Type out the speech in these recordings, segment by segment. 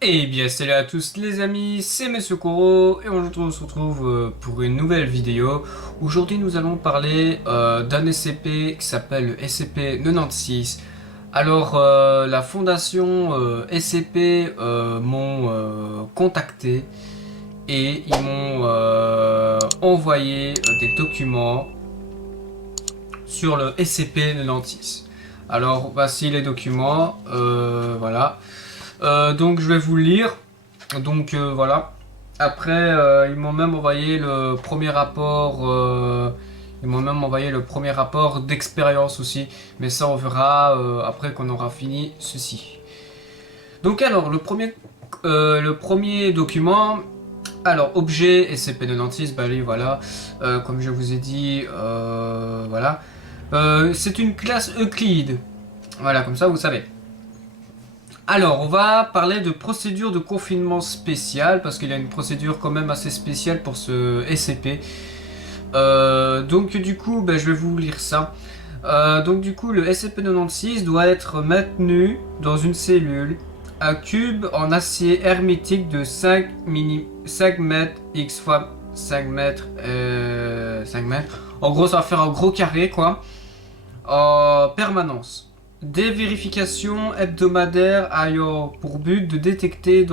Eh bien salut à tous les amis, c'est Monsieur Koro et aujourd'hui on se retrouve pour une nouvelle vidéo. Aujourd'hui nous allons parler d'un SCP qui s'appelle le SCP-96. Alors la fondation SCP m'ont contacté et ils m'ont envoyé des documents sur le SCP-96. Alors voici les documents, voilà. Donc je vais vous le lire. Donc voilà. Après, ils m'ont même envoyé le premier rapport. Ils m'ont même envoyé le premier rapport d'expérience aussi. Mais ça, on verra après qu'on aura fini ceci. Donc alors, le premier document. Alors, objet SCP-96, bah lui, voilà. Comme je vous ai dit, voilà. C'est une classe Euclide. Voilà, comme ça, vous savez. Alors, on va parler de procédure de confinement spéciale, parce qu'il y a une procédure quand même assez spéciale pour ce SCP. Donc du coup, ben, je vais vous lire ça. Donc du coup, le SCP-96 doit être maintenu dans une cellule à cube en acier hermétique de 5 mètres x fois 5 mètres. 5 mètres. En gros, ça va faire un gros carré, quoi. En permanence. Des vérifications hebdomadaires ayant pour but de détecter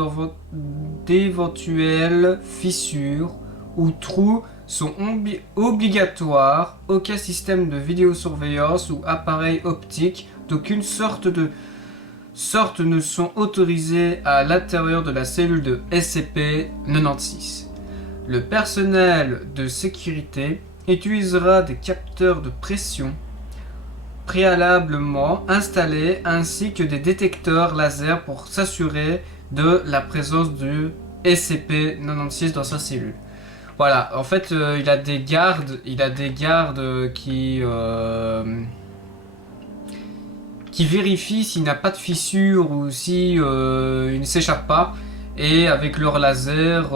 d'éventuelles fissures ou trous sont obligatoires. Aucun système de vidéosurveillance ou appareil optique d'aucune sorte ne sont autorisés à l'intérieur de la cellule de SCP-96. Le personnel de sécurité utilisera des capteurs de pression préalablement installés ainsi que des détecteurs laser pour s'assurer de la présence du SCP-96 dans sa cellule. Voilà, en fait, il a des gardes, qui vérifient s'il n'a pas de fissure ou si il ne s'échappe pas. Et avec leur laser,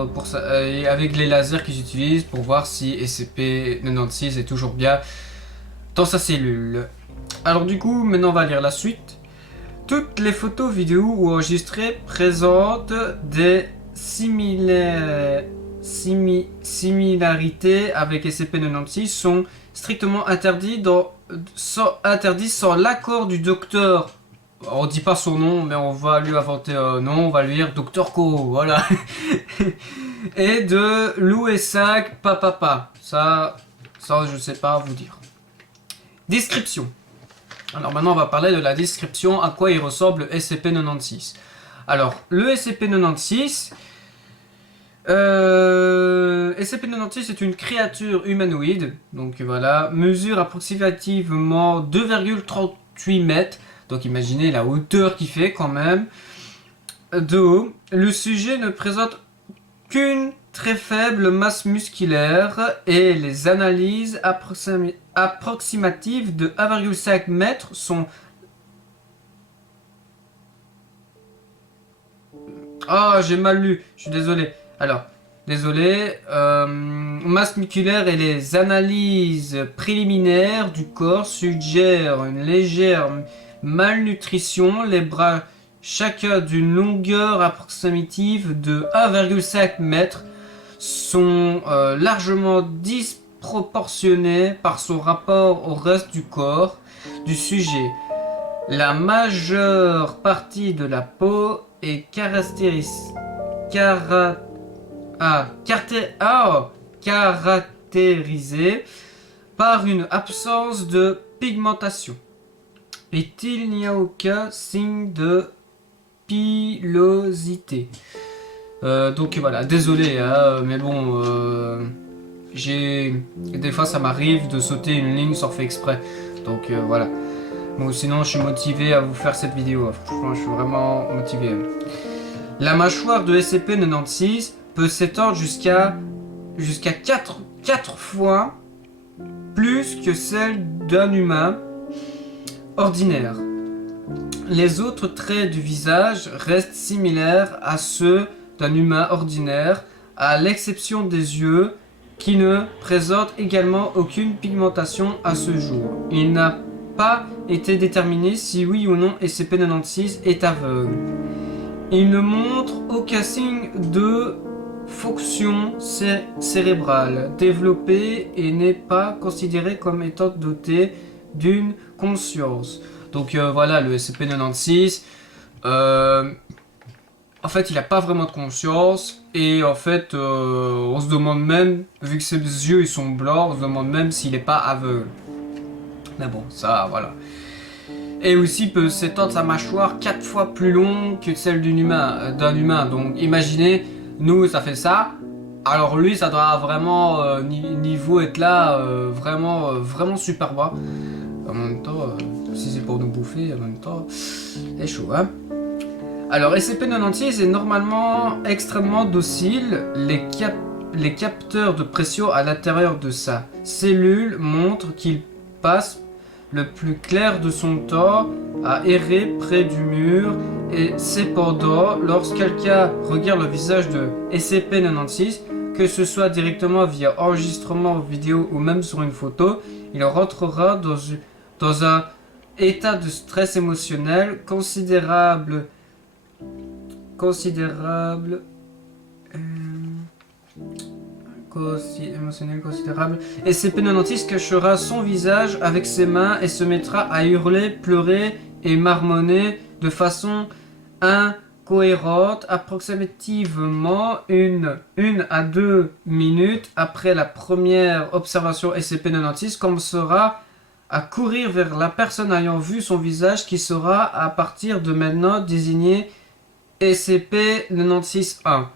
et avec les lasers qu'ils utilisent pour voir si SCP-96 est toujours bien dans sa cellule. Alors du coup, maintenant on va lire la suite. Toutes les photos, vidéos ou enregistrées présentent des similarités avec SCP-96 sont strictement interdits sans l'accord du docteur. On dit pas son nom, mais on va lui inventer un nom, on va lui dire Docteur Ko, voilà. Et de l'Ouessac Papapa. Ça, je sais pas vous dire. Description. Alors maintenant on va parler de la description, à quoi il ressemble le SCP-96. Alors le SCP-96, SCP-96 est une créature humanoïde, donc voilà, mesure approximativement 2,38 mètres, donc imaginez la hauteur qu'il fait quand même, de haut. Le sujet ne présente qu'une très faible masse musculaire et les analyses approximatives de 1,5 m sont... Oh, j'ai mal lu, je suis désolé. Alors, désolé. Masse musculaire et les analyses préliminaires du corps suggèrent une légère malnutrition. Les bras, chacun d'une longueur approximative de 1,5 m, sont largement disproportionnés par son rapport au reste du corps du sujet. La majeure partie de la peau est caractérisée par une absence de pigmentation. Et il n'y a aucun signe de pilosité. Donc voilà, désolé, hein, mais bon, des fois ça m'arrive de sauter une ligne sans faire exprès. Donc voilà. Bon, sinon je suis motivé à vous faire cette vidéo. Franchement, je suis vraiment motivé. La mâchoire de SCP-96 peut s'étendre jusqu'à 4 fois plus que celle d'un humain ordinaire. Les autres traits du visage restent similaires à ceux d'un humain ordinaire, à l'exception des yeux, qui ne présentent également aucune pigmentation à ce jour. Il n'a pas été déterminé si oui ou non SCP-96 est aveugle. Il ne montre aucun signe de fonction cérébrale développée et n'est pas considéré comme étant doté d'une conscience. Donc voilà, le SCP-96, en fait, il n'a pas vraiment de conscience et en fait, on se demande même, vu que ses yeux ils sont blancs, on se demande même s'il n'est pas aveugle. Mais bon, ça, voilà. Et aussi peut s'étendre sa mâchoire 4 fois plus longue que celle d'un humain. Donc imaginez, nous ça fait ça. Alors lui ça doit vraiment niveau être là vraiment super bas. En même temps, si c'est pour nous bouffer, en même temps, c'est chaud hein. Alors SCP-96 est normalement extrêmement docile. Les capteurs de pression à l'intérieur de sa cellule montrent qu'il passe le plus clair de son temps à errer près du mur et cependant, lorsque quelqu'un regarde le visage de SCP-96, que ce soit directement via enregistrement vidéo ou même sur une photo, il rentrera dans un état de stress émotionnel considérable. Émotionnel considérable. SCP-96 cachera son visage avec ses mains et se mettra à hurler, pleurer et marmonner de façon incohérente, approximativement une à 2 minutes après la première observation. SCP-96 commencera à courir vers la personne ayant vu son visage qui sera à partir de maintenant désigné SCP-96-1.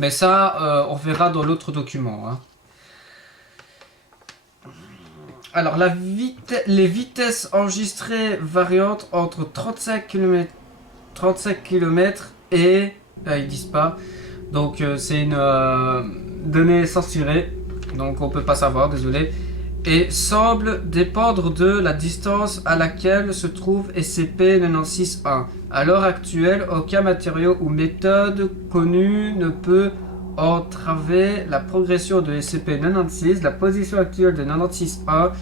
Mais ça, on verra dans l'autre document. Hein. Alors, les vitesses enregistrées varient entre 35 km et... ils disent pas. Donc, c'est une donnée censurée. Donc, on peut pas savoir, désolé. Et semble dépendre de la distance à laquelle se trouve SCP-96-1. À l'heure actuelle, aucun matériau ou méthode connue ne peut entraver la progression de SCP-96. La position actuelle de 96-1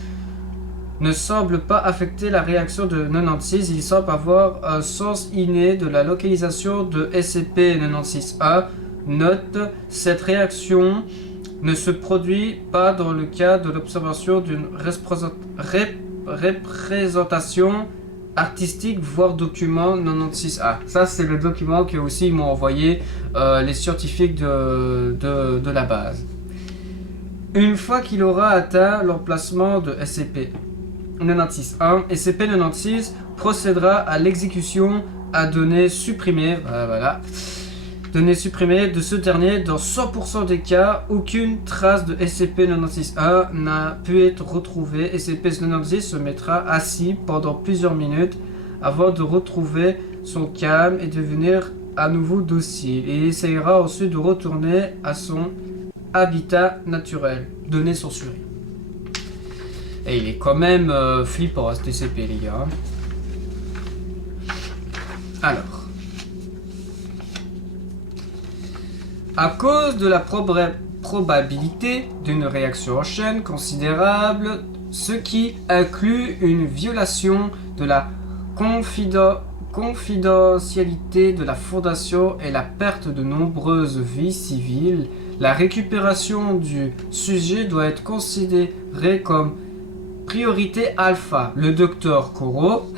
ne semble pas affecter la réaction de 96. Il semble avoir un sens inné de la localisation de SCP-96-1. Note, cette réaction ne se produit pas dans le cas de l'observation d'une représentation artistique, voire document 96A. Ça, c'est le document que aussi ils m'ont envoyé les scientifiques de la base. Une fois qu'il aura atteint l'emplacement de SCP-96-1, SCP-96 procédera à l'exécution à données supprimées. Voilà. Données supprimées de ce dernier. Dans 100% des cas, aucune trace de SCP-96-1 n'a pu être retrouvée. SCP-96 se mettra assis pendant plusieurs minutes avant de retrouver son calme et devenir à nouveau docile. Et essayera ensuite de retourner à son habitat naturel. Données censurées. Et il est quand même flippant cet SCP, les gars. Alors. À cause de la probabilité d'une réaction en chaîne considérable, ce qui inclut une violation de la confidentialité de la Fondation et la perte de nombreuses vies civiles, la récupération du sujet doit être considérée comme priorité alpha. Le docteur Koro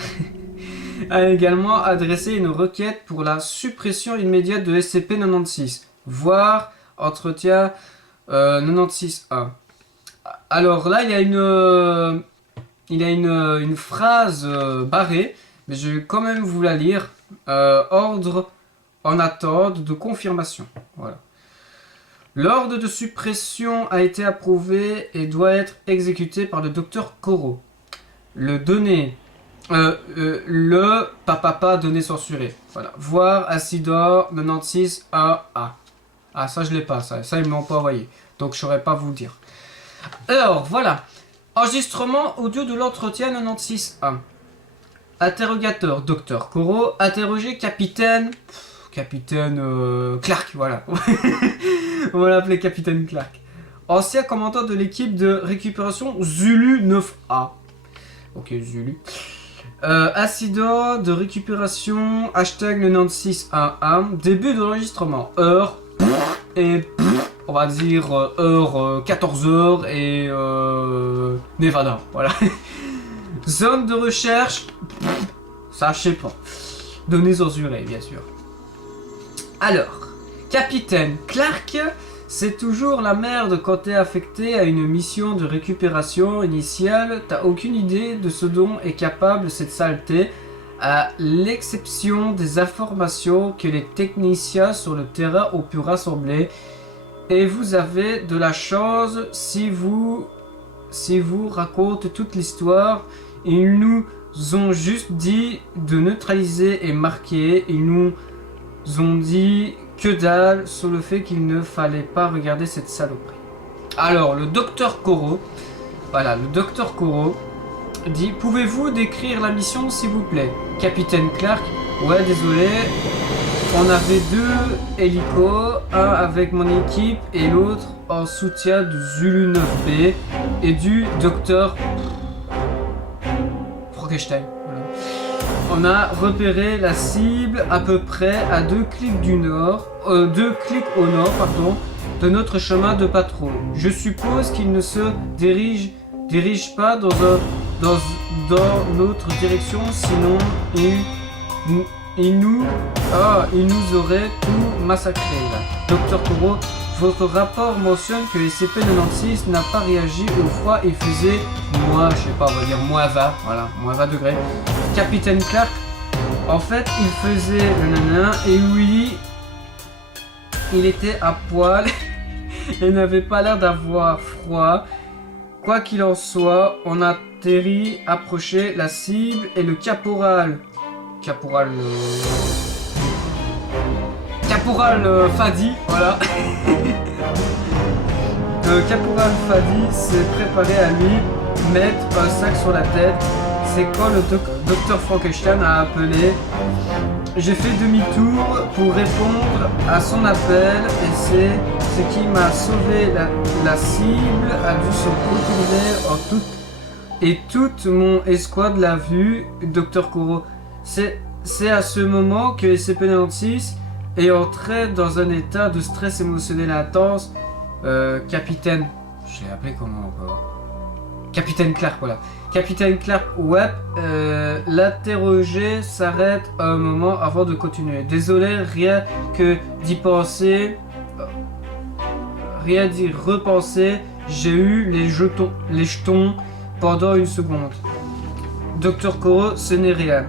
a également adressé une requête pour la suppression immédiate de SCP-96. Voire entretien 96A. Alors là, il y a une phrase barrée, mais je vais quand même vous la lire. Ordre en attente de confirmation. Voilà. L'ordre de suppression a été approuvé et doit être exécuté par le docteur Koro. Le papa données censurées. Voilà. Voir Acidor 96AA. Ah, ça, je l'ai pas, ça ils me l'ont pas envoyé. Donc, je saurais pas vous dire. Alors, voilà. Enregistrement audio de l'entretien 96.1. Interrogateur, Docteur Koro. Interrogé, capitaine... Capitaine Clark, voilà. On va l'appeler Capitaine Clark. Ancien commandant de l'équipe de récupération Zulu 9A. Ok, Zulu. Incident de récupération, hashtag 96.1. Début de l'enregistrement, heure, et on va dire heure 14h et Nevada, voilà. Zone de recherche, ça je sais pas. Données censurées, bien sûr. Alors, Capitaine Clark, c'est toujours la merde quand t'es affecté à une mission de récupération initiale. T'as aucune idée de ce dont est capable cette saleté, à l'exception des informations que les techniciens sur le terrain ont pu rassembler. Et vous avez de la chance si vous racontez toute l'histoire. Ils nous ont juste dit de neutraliser et marquer. Ils nous ont dit que dalle sur le fait qu'il ne fallait pas regarder cette saloperie. Alors, le docteur Koro, voilà, le docteur Koro dit: pouvez-vous décrire la mission s'il vous plaît? Capitaine Clark: ouais, désolé, on avait 2 hélicos, un avec mon équipe et l'autre en soutien du Zulu 9B et du docteur Frankenstein. Voilà. On a repéré la cible à peu près à 2 clics au nord, pardon, de notre chemin de patrouille. Je suppose qu'il ne se dirige pas dans notre direction, sinon il nous aurait tout massacré là. Docteur Koro, votre rapport mentionne que SCP-96 n'a pas réagi au froid et faisait je sais pas, on va dire moins 20, voilà, moins 20 degrés. Capitaine Clark, en fait, il faisait le nanan et oui, il était à poil et n'avait pas l'air d'avoir froid. Quoi qu'il en soit, on a atterri, approché la cible et le caporal Fadi, voilà. Le caporal Fadi s'est préparé à lui mettre un sac sur la tête. C'est quand le docteur Frankenstein a appelé. J'ai fait demi-tour pour répondre à son appel et c'est ce qui m'a sauvé. La cible a dû se retourner et toute mon escouade l'a vu. Docteur Koro, c'est à ce moment que SCP-96 est entré dans un état de stress émotionnel intense. Capitaine, je l'ai appelé comment encore? Capitaine Clark, voilà. Capitaine Clark, ouais, l'interrogé s'arrête un moment avant de continuer. Désolé, rien que d'y penser, rien d'y repenser, j'ai eu les jetons pendant une seconde. Docteur Koro, ce n'est rien.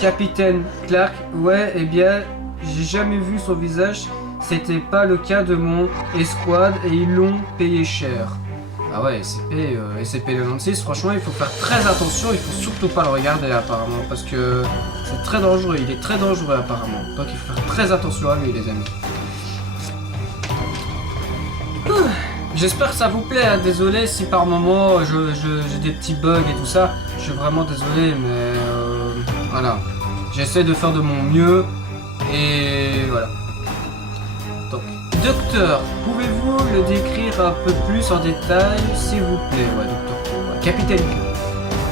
Capitaine Clark, ouais, eh bien, j'ai jamais vu son visage. C'était pas le cas de mon escouade et ils l'ont payé cher. Ah ouais, SCP-96, franchement, il faut faire très attention, il faut surtout pas le regarder apparemment, parce que c'est très dangereux, il est très dangereux apparemment. Donc il faut faire très attention à lui, les amis. J'espère que ça vous plaît, hein. Désolé si par moment j'ai des petits bugs et tout ça, je suis vraiment désolé, mais voilà. J'essaie de faire de mon mieux, et voilà. Donc, docteur, pouvez-vous le décrire un peu plus en détail, s'il vous plaît? Ouais, docteur. Ouais. Capitaine Clark,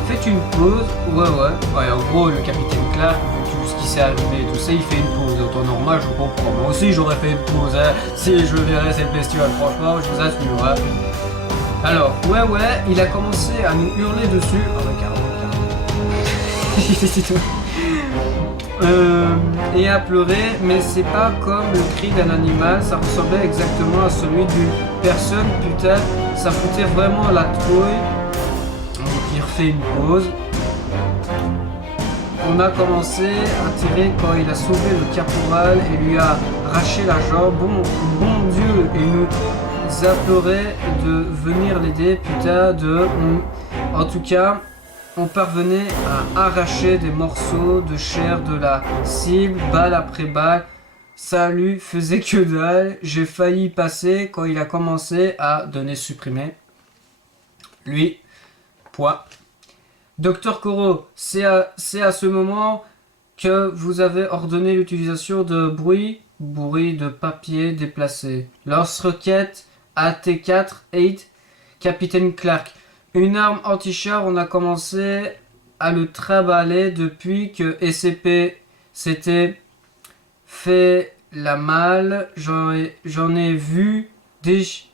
faites une pause. Ouais, en gros, le capitaine Clark, vu tout ce qui s'est arrivé et tout ça, il fait une pause. En temps normal, je comprends. Moi aussi, j'aurais fait une pause, hein, si je verrais cette bestiole. Franchement, je vous assure. Hein. Alors, ouais, il a commencé à nous hurler dessus. Ah ouais, carrément. Et à pleurer, mais c'est pas comme le cri d'un animal, ça ressemblait exactement à celui d'une personne, putain, ça foutait vraiment la trouille. Donc il refait une pause. On a commencé à tirer quand il a sauvé le caporal et lui a arraché la jambe. Bon Dieu, il nous implorait de venir l'aider, putain de... En tout cas... On parvenait à arracher des morceaux de chair de la cible, balle après balle. ça lui faisait que dalle. J'ai failli passer quand il a commencé à donner supprimer. Lui, point. Docteur Koro, c'est à ce moment que vous avez ordonné l'utilisation de bruit de papier déplacé. Lance-roquette AT-4-8, Capitaine Clark. Une arme anti-char, on a commencé à le trimballer depuis que SCP s'était fait la malle. J'en ai vu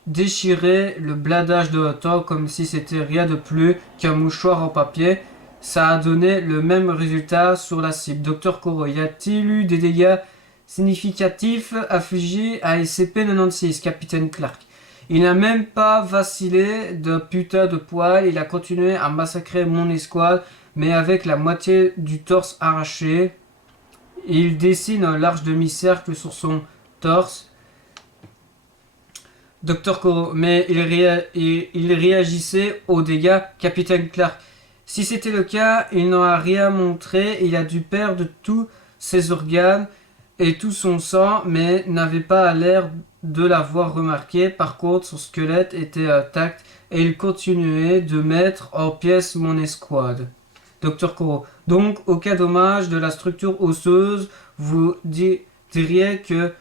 déchirer le bladage de l'auto comme si c'était rien de plus qu'un mouchoir en papier. Ça a donné le même résultat sur la cible. Docteur Koro, y a-t-il eu des dégâts significatifs affligés à SCP-96, Capitaine Clark? Il n'a même pas vacillé de putain de poil, il a continué à massacrer mon escouade, mais avec la moitié du torse arraché. Il dessine un large demi-cercle sur son torse. Docteur Koro, mais il réagissait aux dégâts, Capitaine Clark. Si c'était le cas, il n'en a rien montré, il a dû perdre tous ses organes et tout son sang, mais n'avait pas l'air de l'avoir remarqué. Par contre, son squelette était intact et il continuait de mettre en pièces mon escouade. Docteur Koro, donc aucun dommage de la structure osseuse, vous diriez que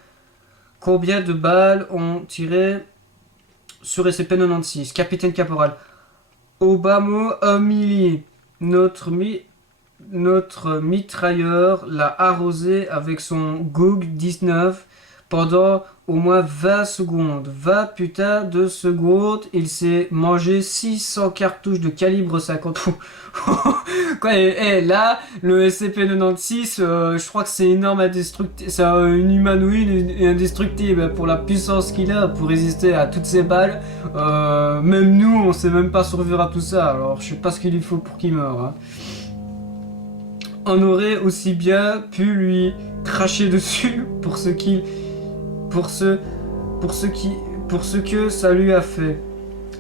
combien de balles ont tiré sur SCP-96, Capitaine Caporal. Obama un millier. Notre mitrailleur l'a arrosé avec son GOG 19 pendant au moins 20 secondes. 20 putains de secondes, il s'est mangé 600 cartouches de calibre 50. Quoi, là, le SCP-96, je crois que c'est énorme, indestructible. C'est une humanoïde indestructible pour la puissance qu'il a pour résister à toutes ces balles. Même nous, on sait même pas survivre à tout ça. Alors, je sais pas ce qu'il lui faut pour qu'il meure. Hein. On aurait aussi bien pu lui cracher dessus pour ce que ça lui a fait.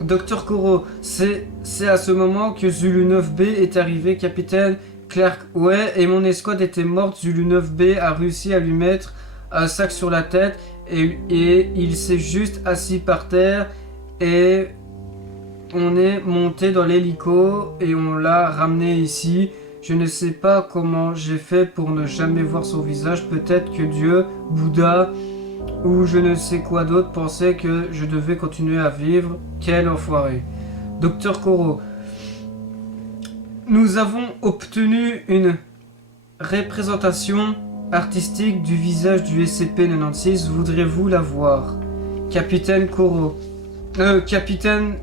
Docteur Koro, c'est à ce moment que Zulu 9B est arrivé, Capitaine Clark. Ouais, et mon escouade était morte. Zulu 9B a réussi à lui mettre un sac sur la tête et il s'est juste assis par terre et on est monté dans l'hélico et on l'a ramené ici. Je ne sais pas comment j'ai fait pour ne jamais voir son visage. Peut-être que Dieu, Bouddha ou je ne sais quoi d'autre pensait que je devais continuer à vivre. Quel enfoiré. Docteur Koro, nous avons obtenu une représentation artistique du visage du SCP-96. Voudrez-vous la voir? Capitaine Koro. Capitaine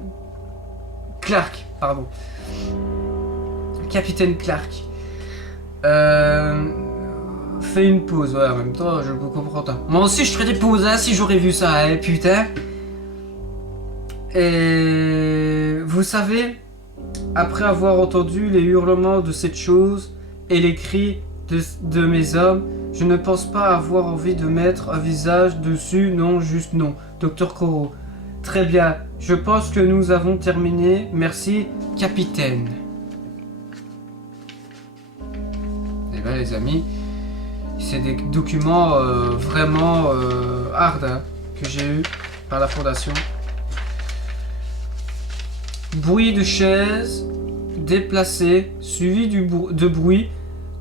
Clark, pardon. Capitaine Clark. Fais une pause, ouais, en même temps, je peux comprendre. Moi aussi, je ferais des pauses, hein, si j'aurais vu ça, hein, putain. Et vous savez, après avoir entendu les hurlements de cette chose et les cris de mes hommes, je ne pense pas avoir envie de mettre un visage dessus, non, juste non. Docteur Koro. Très bien, je pense que nous avons terminé. Merci, capitaine. Et bien, les amis, c'est des documents vraiment hard hein, que j'ai eu par la fondation. Bruit de chaise déplacée, suivi de bruit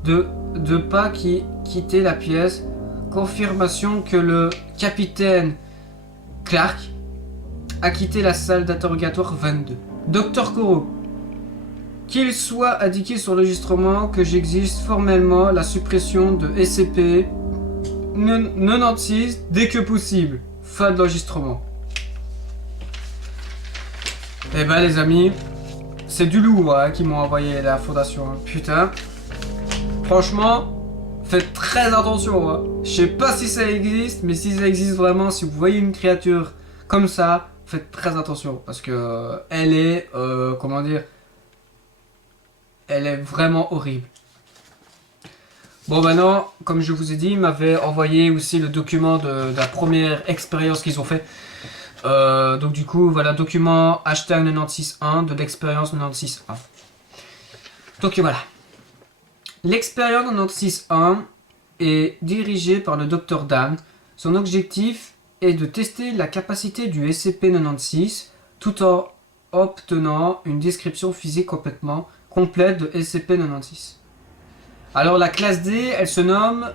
de pas qui quittait la pièce. Confirmation que le capitaine Clark a quitté la salle d'interrogatoire 22. Docteur Koro, qu'il soit indiqué sur l'enregistrement que j'exige formellement la suppression de SCP-96 dès que possible. Fin de l'enregistrement. Eh ben les amis, c'est du lourd hein, qui m'ont envoyé la fondation. Hein. Putain. Franchement, faites très attention. Hein. Je sais pas si ça existe, mais si ça existe vraiment, si vous voyez une créature comme ça, faites très attention. Parce que elle est, comment dire, elle est vraiment horrible. Bon maintenant, comme je vous ai dit, il m'avait envoyé aussi le document de la première expérience qu'ils ont fait. Donc du coup, voilà, document hashtag 961 de l'expérience 961. Donc voilà. L'expérience 961, est dirigé par le Dr Dan. Son objectif est de tester la capacité du SCP-96 tout en obtenant une description physique complètement complète de SCP-96. Alors la classe D, elle se nomme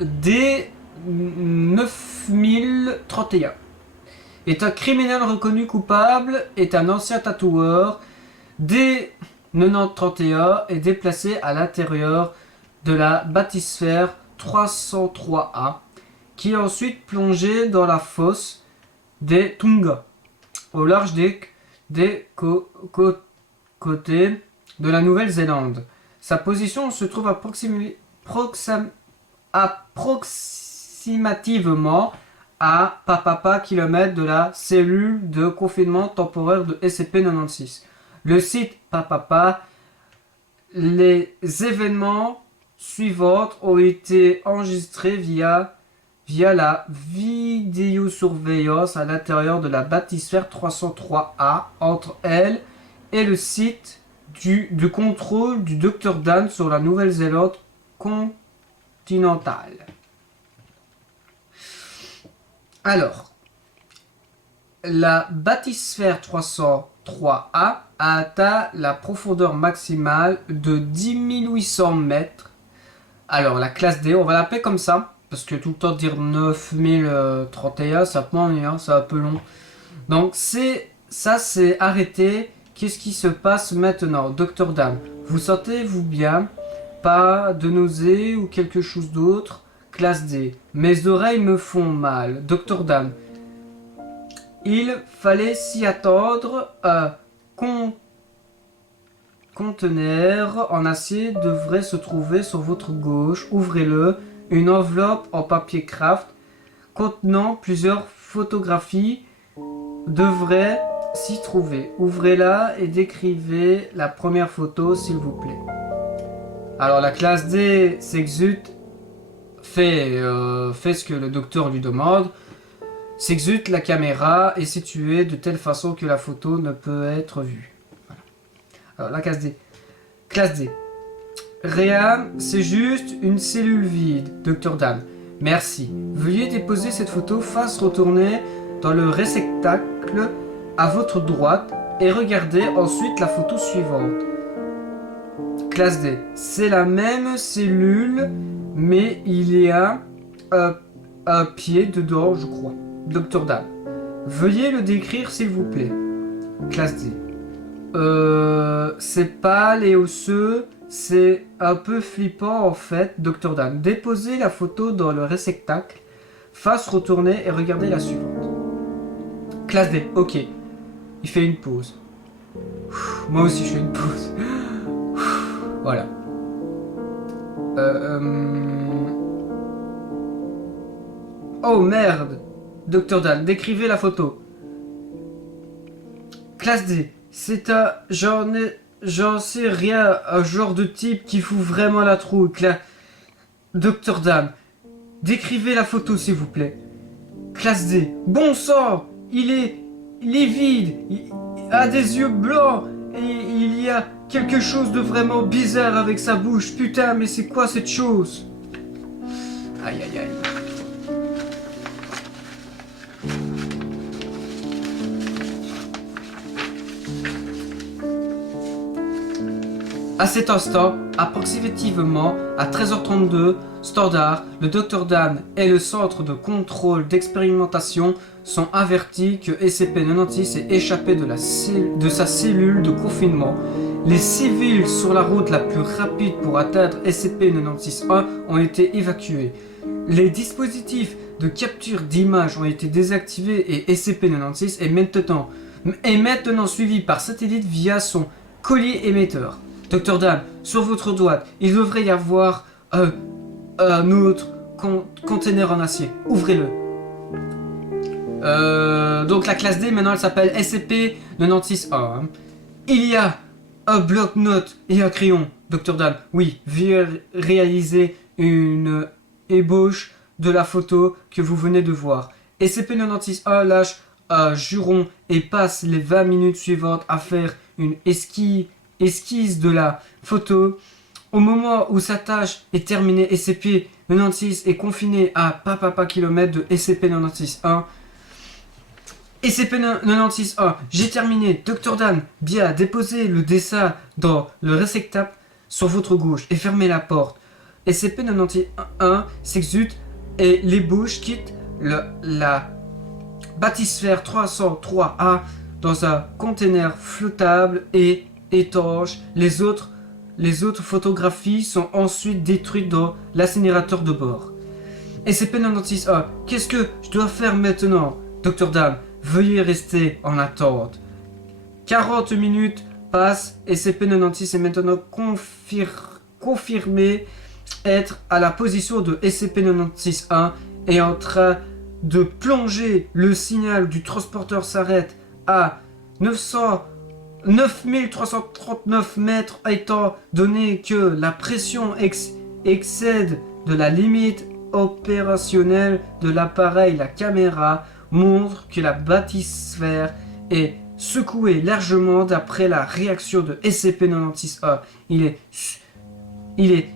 D9031. Est un criminel reconnu coupable, est un ancien tatoueur. D9031 est déplacé à l'intérieur de la bathysphère 303A, qui est ensuite plongé dans la fosse des Tunga, au large des côtés de la Nouvelle-Zélande. Sa position se trouve approximativement à papapa km de la cellule de confinement temporaire de SCP-96. Le site papapa, les événements suivants ont été enregistrés via la vidéosurveillance à l'intérieur de la bathysphère 303A entre elle et le site du contrôle du Dr Dan sur la Nouvelle-Zélande continentale. Alors, la bathysphère 303A a atteint la profondeur maximale de 10 800 mètres. Alors, la classe D, on va l'appeler comme ça, parce que tout le temps dire 9031, ça m'ennuie, hein, c'est un peu long. Donc, ça c'est arrêté. Qu'est-ce qui se passe maintenant? Dr Dan, vous sentez-vous bien? Pas de nausée ou quelque chose d'autre? Classe D, mes oreilles me font mal. Dr Dan, il fallait s'y attendre. Conteneur en acier devrait se trouver sur votre gauche. Ouvrez-le. Une enveloppe en papier craft contenant plusieurs photographies devrait s'y trouver. Ouvrez-la et décrivez la première photo, s'il vous plaît. Alors la classe D s'exulte, fait ce que le docteur lui demande. S'exulte, la caméra est située de telle façon que la photo ne peut être vue. Voilà. Alors la classe D. Classe D. Rien, c'est juste une cellule vide. Dr Dan. Merci. Veuillez déposer cette photo face retournée dans le réceptacle à votre droite et regardez ensuite la photo suivante. Classe D. C'est la même cellule, mais il y a un pied dedans, je crois. Dr Dan. Veuillez le décrire, s'il vous plaît. Classe D. C'est pas les osseux, c'est un peu flippant en fait. Dr Dan. Déposez la photo dans le réceptacle, face retournée et regardez la suivante. Classe D. Ok. Il fait une pause. Moi aussi je fais une pause. Voilà. Oh merde. Dr Dan, décrivez la photo. Classe D. C'est un... J'en sais rien. Un genre de type qui fout vraiment la trouille. Dr Dan, décrivez la photo s'il vous plaît. Classe D. Bon sang. Il est vide. Il a des yeux blancs. Et il y a quelque chose de vraiment bizarre avec sa bouche. Putain, mais c'est quoi cette chose? Aïe aïe aïe. À cet instant, approximativement à 13h32 standard, le Dr Dan et le centre de contrôle d'expérimentation sont avertis que SCP-96 est échappé de sa cellule de confinement. Les civils sur la route la plus rapide pour atteindre SCP-96-1 ont été évacués. Les dispositifs de capture d'images ont été désactivés et SCP-96 est maintenant suivi par satellite via son collier émetteur. Dr Dan, sur votre droite, il devrait y avoir un autre conteneur en acier. Ouvrez-le. Donc la classe D, maintenant elle s'appelle SCP-96A. Hein. Il y a un bloc-notes et un crayon. Dr Dan, oui, veuillez réaliser une ébauche de la photo que vous venez de voir. SCP-96A lâche un juron et passe les 20 minutes suivantes à faire une esquisse de la photo. Au moment où sa tâche est terminée, SCP SCP-96 est confiné à papa km de SCP-96-1. SCP-96-1, j'ai terminé. Dr. Dan, bien, déposez le dessin dans le réceptacle sur votre gauche et fermez la porte. SCP-96-1 s'exude et les bouches quittent la bathysphère 303A dans un conteneur flottable et étanche. Les autres photographies sont ensuite détruites dans l'incinérateur de bord. SCP-96-1, qu'est-ce que je dois faire maintenant? Dr. Dan, veuillez rester en attente. 40 minutes passent. SCP-96 est maintenant confirmé être à la position de SCP-96-1 et en train de plonger. Le signal du transporteur s'arrête à 9339 mètres, étant donné que la pression excède de la limite opérationnelle de l'appareil. La caméra montre que la bathysphère est secouée largement d'après la réaction de SCP-96-1. Il est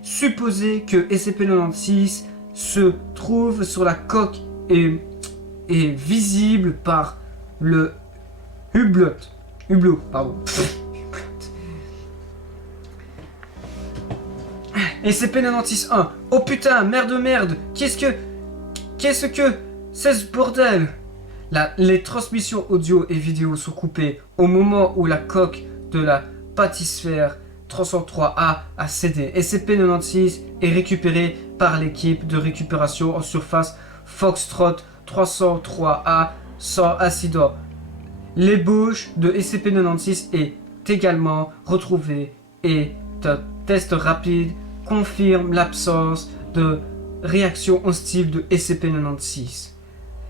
supposé que SCP-96 se trouve sur la coque et est visible par le hublot. SCP-96-1, oh putain, merde, qu'est-ce que c'est ce bordel? Les transmissions audio et vidéo sont coupées au moment où la coque de la bathysphère 303A a cédé. SCP-96 est récupéré par l'équipe de récupération en surface Foxtrot 303A sans incident. L'ébauche de SCP-96 est également retrouvée et un test rapide confirme l'absence de réaction hostile de SCP-96.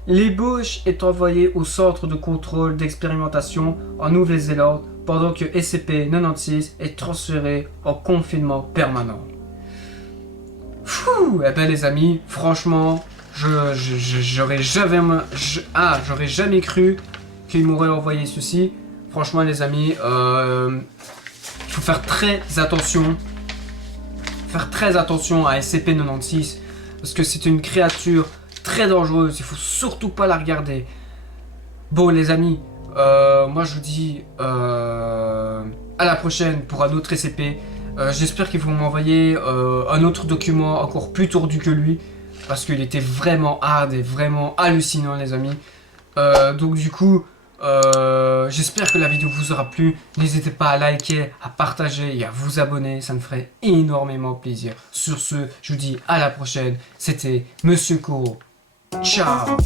L'ébauche est envoyée au centre de contrôle d'expérimentation en Nouvelle-Zélande pendant que SCP-96 est transféré en confinement permanent. Fouh, eh ben les amis, franchement, j'aurais jamais cru qu'il m'aurait envoyé ceci. Franchement les amis, il faut faire très attention. À SCP-96 parce que c'est une créature très dangereuse, il faut surtout pas la regarder. Bon les amis, moi je vous dis à la prochaine pour un autre SCP. J'espère qu'ils vont m'envoyer un autre document encore plus tordu que lui, parce qu'il était vraiment hard et vraiment hallucinant les amis. Donc du coup, j'espère que la vidéo vous aura plu. N'hésitez pas à liker, à partager et à vous abonner, ça me ferait énormément plaisir. Sur ce, je vous dis à la prochaine. C'était Monsieur Kuro. Ciao.